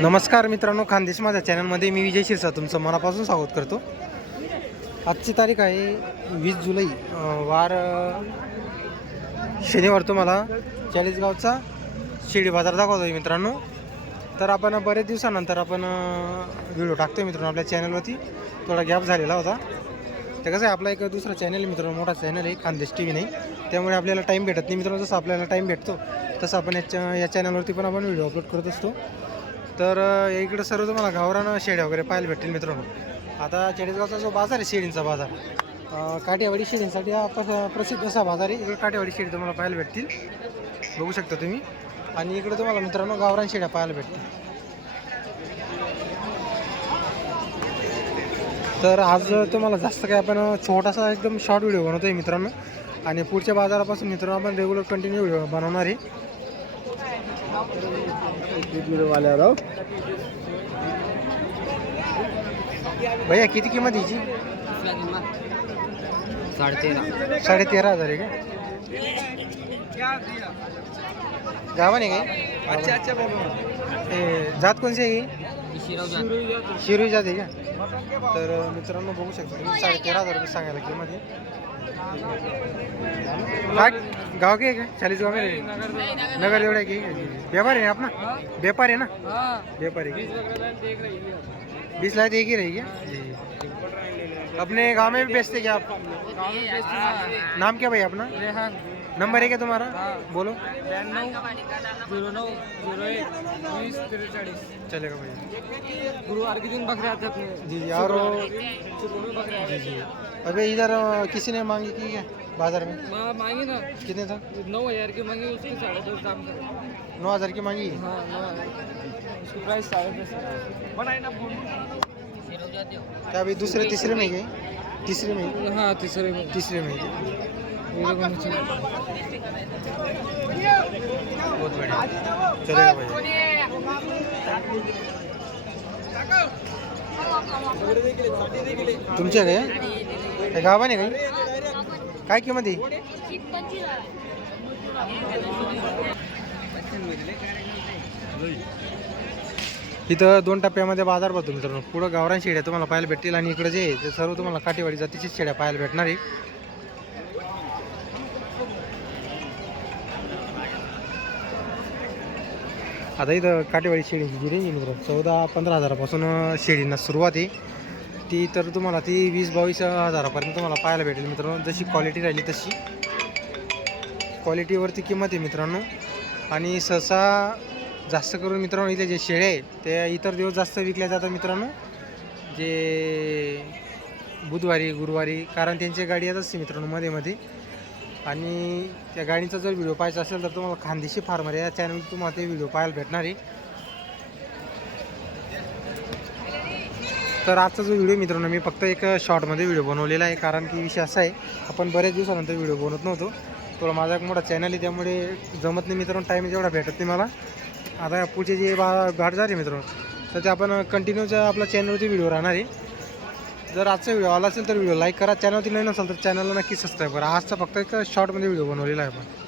नमस्कार मित्रांनो खानदेश माझ्या चॅनलमध्ये मी विजय शिरसा तुमचं मनापासून स्वागत करतो. आजची तारीख आहे वीस जुलै वार शनिवार तुम्हाला चाळीसगावचा शिर्डी बाजार दाखवतो आहे मित्रांनो. तर आपण बरेच दिवसानंतर आपण व्हिडिओ टाकतो मित्रांनो आपल्या चॅनलवरती. थोडा गॅप झालेला होता. ते कसं आहे आपला एक दुसरा चॅनल आहे मित्रांनो मोठा चॅनल आहे खानदेश टी व्ही नाही त्यामुळे आपल्याला टाईम भेटत नाही मित्रांनो जसं आपल्याला टाईम भेटतो तसं आपण याच्या या चॅनलवरती पण आपण व्हिडिओ अपलोड करत असतो. तर इकडं सर्व तुम्हाला गावरानं शेड्या वगैरे पाहायला भेटतील मित्रांनो. आता चाळीसगावचा जो बाजार आहे शेळींचा बाजार काठेवाडी काठियावाडी शेळींसाठी हा प्रसिद्ध असा बाजार आहे. इकडे काठियावाडी शेळी तुम्हाला पाहायला भेटतील. बघू शकता तुम्ही. आणि इकडे तुम्हाला मित्रांनो गावरान शेड्या पाहायला भेटतील. तर आज तुम्हाला जास्त काय आपण छोटासा एकदम शॉर्ट व्हिडिओ बनवतो आहे मित्रांनो. आणि पुढच्या बाजारापासून मित्रांनो आपण रेग्युलर कंटिन्यू व्हिडिओ बनवणार आहे. वाले राव भैया किती किंमत याची साढ़े तेरह साडे तेरा हज़ार आहे का? गावाने काय अच्छा अच्छा बोलो जात आहे ही? शिरोई जात आहे का? तर मित्रांनो बघू शकता तुम्ही साडे तेरा हज़ार रुपये सांगायला किंमत आहे. काय के एक चालीस गाँव गाव काय नगर जोड़े की? व्यापार है ना अपना व्यापार है ना? व्यापार। है। बीस लाख एक ही रहेगी अपने गाँव में भी बेचते क्या आप? नाम क्या भाई अपना? नंबर है क्या तुम्हारा? बोलो। एक वीस त्रेचाळीस चलेगा भैया। गुरुवार के दिन बकरे आते अपने। जी जी और जी जी। अभी इधर किसी ने मांगी की क्या बाज़ार में? मांगी ना। कितने था? नौ हज़ार की मांगी उसकी साढ़े दस दाम नौ हज़ार की मांगी? हाँ नौ हज़ार उसकी प्राइस साढ़े दस बनाए ना क्या अभी दूसरे तीसरे में गए? तीसरे में हाँ तीसरे में। तीसरे में बहुत बढ़िया चलेगा भैया तुमच्या काय गावाने काय काय किंमत आहे? इथं दोन टप्प्यामध्ये बाजार भरतो मित्रांनो. पुढं गावरान शेड्या तुम्हाला पाहायला भेटतील आणि इकडे जे सर्व तुम्हाला काठीवाडी जातीचीच शेड्या पाहायला भेटणार आहे. आता इथं काटेवाडी शेळीची गिरे रेंज आहे चौदा पंधरा हजारापासून शेळींना सुरुवात आहे. ती तर तुम्हाला ती वीस बावीस हजारापर्यंत तुम्हाला पाहायला भेटेल मित्रांनो. जशी क्वालिटी राहिली तशी. क्वालिटीवरती किंमत आहे मित्रांनो. आणि सहसा जास्त करून मित्रांनो इथे जे शेळे आहे ते इतर दिवस जास्त विकल्या जातात मित्रांनो. जे बुधवारी गुरुवारी कारण त्यांची गाडी येत असते मित्रांनो मध्ये मध्ये. आणि त्या गाडीचा जर व्हिडिओ पाहायचा असेल तर तुम्हाला खानदेशी फार्मर या चॅनल तुम्हाला ते व्हिडिओ पाहायला भेटणार आहे. तर आजचा जो व्हिडिओ मित्रांनो मी फक्त एक शॉर्टमध्ये व्हिडिओ बनवलेला आहे. कारण की विषय असा आहे आपण बऱ्याच दिवसानंतर व्हिडिओ बनवत नव्हतो. थोडा माझा एक मोठा चॅनल आहे त्यामुळे जमत नाही मित्रांनो टाईम जेवढा भेटत नाही मला. आता पुढचे जे बा घाट झाले मित्रांनो तर ते आपण कंटिन्यूचा आपल्या चॅनलवरती व्हिडिओ राहणार आहे. जर आजचा व्हिडिओ आला असेल तर व्हिडिओ लाईक करा. चॅनलवरती नाही नसेल तर चॅनलला नक्की सबस्क्राईब करा. आजचा फक्त एक शॉर्टमध्ये व्हिडिओ बनवलेला आहे आपण.